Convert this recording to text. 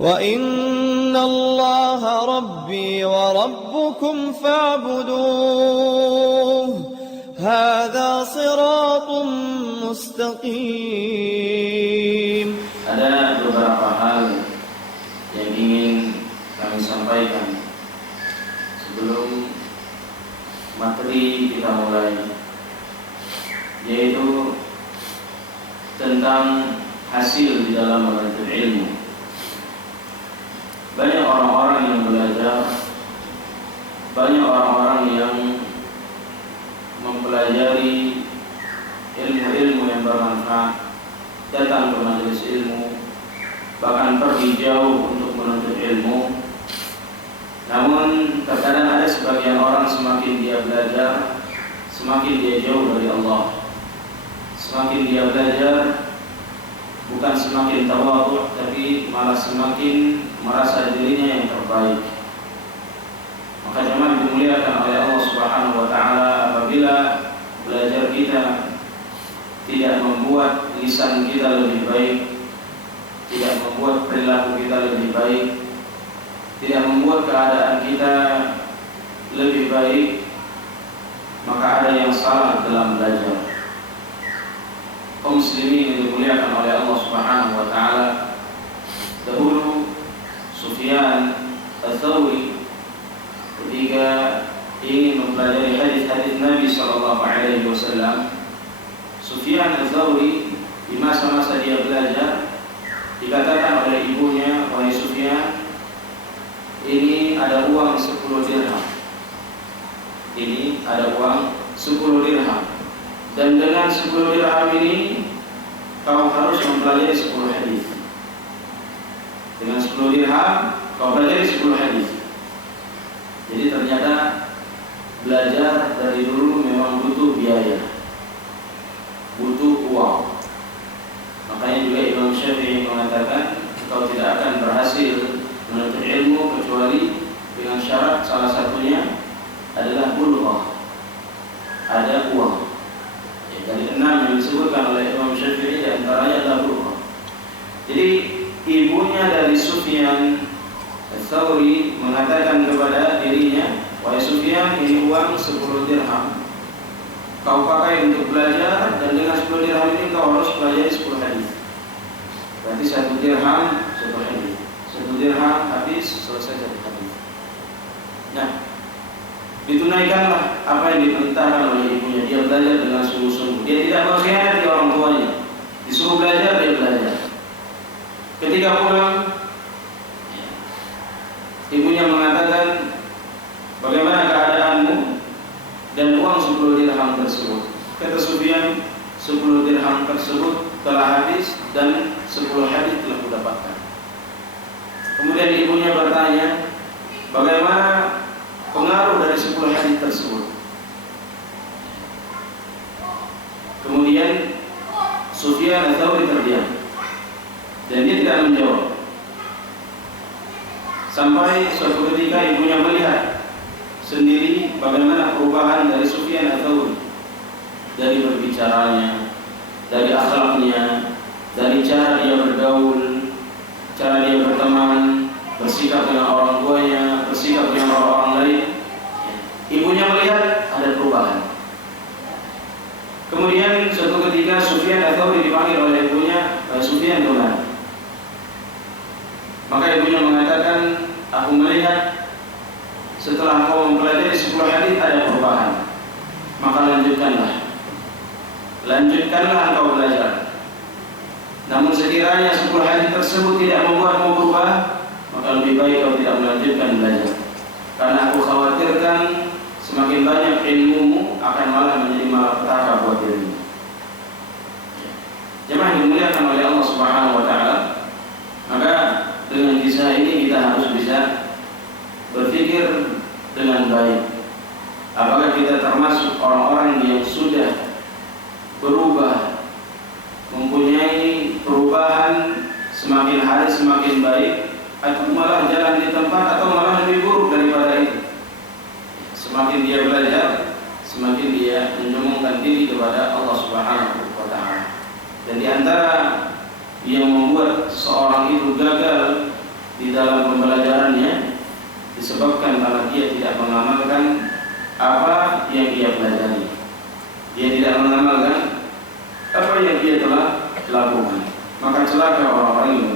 وإن الله ربي وربكم فاعبدوه هذا صراط مستقيم. Ada beberapa hal yang ingin kami sampaikan sebelum materi kita mulai, yaitu tentang hasil di dalam menuntut ilmu. Banyak orang-orang yang belajar, banyak orang-orang yang mempelajari ilmu-ilmu yang bermanfaat, datang ke majelis ilmu, bahkan pergi jauh untuk menuntut ilmu. Namun terkadang ada sebagian orang semakin dia belajar, semakin dia jauh dari Allah. Semakin dia belajar, bukan semakin tawadhu, tapi malah semakin merasa dirinya yang terbaik. Maka jemaah dimuliakan oleh Allah Subhanahu wa taala, apabila belajar kita tidak membuat lisan kita lebih baik, tidak membuat perilaku kita lebih baik, tidak membuat keadaan kita lebih baik, maka ada yang salah dalam belajar. Kaum muslimin yang dimuliakan oleh Allah Subhanahu wa taala, dahulu Sufyan Ats-Tsauri ketika ingin mempelajari hadis-hadis Nabi sallallahu alaihi wasallam, Sufyan Ats-Tsauri di masa-masa dia belajar dikatakan oleh ibunya, "Wahai Sufyan, ini ada uang 10 dirham. Ini ada uang 10 dirham. Dan dengan 10 dirham ini kau harus mempelajari 10 hadis. Dengan 10 dirham kau pelajari 10 hadis." Jadi ternyata belajar dari dulu memang butuh biaya, butuh uang. Makanya juga Imam Syafi'i mengatakan kau tidak akan berhasil menuntut ilmu kecuali dengan syarat salah satunya adalah bulughah, ada uang. Dari 6 yang disebutkan oleh Imam Syafi'i antaranya adalah bulughah. Jadi ibunya dari Sufyan Ats-Tsauri mengatakan kepada dirinya, "Wahai Sufyan, ini uang 10 dirham. Kau pakai untuk belajar, dan dengan 10 dirham ini kau harus pelajari 10 hadis. Berarti 1 dirham 1 hadis. 1 dirham habis, selesai 1 hadis." Nah, ditunaikanlah apa yang diperintahkan oleh ibunya. Dia belajar dengan sungguh-sungguh. Dia tidak mengkhianati orang tuanya. Disuruh belajar, dia belajar. Ketika pulang, ibunya mengatakan, "Bagaimana keadaanmu dan uang 10 dirham tersebut?" Kata Sufyan, 10 dirham tersebut telah habis dan 10 hadis telah kudapatkan. Kemudian ibunya bertanya, "Bagaimana pengaruh dari 10 hadis tersebut?" Kemudian Sufyan Ats-Tsauri terdiam dan dia tidak menjawab. Sampai suatu ketika ibunya melihat sendiri bagaimana perubahan dari Sufyan Ats-Tsauri, dari berbicaranya, dari akhlaknya, dari cara dia bergaul, cara dia berteman, bersikap dengan orang tuanya, bersikap dengan orang-orang lain. Ibunya melihat ada perubahan. Kemudian suatu ketika Sufyan Ats-Tsauri dipanggil oleh ibunya, "Sufyan, kemana?" Maka ibunya mengatakan, "Aku melihat setelah kau mempelajari 10 hadis ada perubahan. Maka lanjutkanlah engkau belajar. Namun sekiranya 10 hadis tersebut tidak membuatmu berubah, maka lebih baik kau tidak melanjutkan belajar. Karena aku khawatirkan semakin banyak ilmumu akan malah menjadi malapetaka buat dirimu." Jemaah dimuliakan oleh Allah Subhanahu wa taala, maka dengan kisah ini kita harus bisa berpikir dengan baik. Apakah kita termasuk orang-orang yang sudah berubah, mempunyai perubahan semakin hari semakin baik, atau malah jalan di tempat, atau malah lebih buruk daripada itu? Semakin dia belajar, semakin dia menyombongkan diri kepada Allah Subhanahu wa taala. Dan di antara yang membuat seorang itu gagal di dalam pembelajarannya disebabkan karena dia tidak mengamalkan apa yang dia pelajari. Dia tidak mengamalkan apa yang dia telah lakukan. Maka celaka orang-orang yang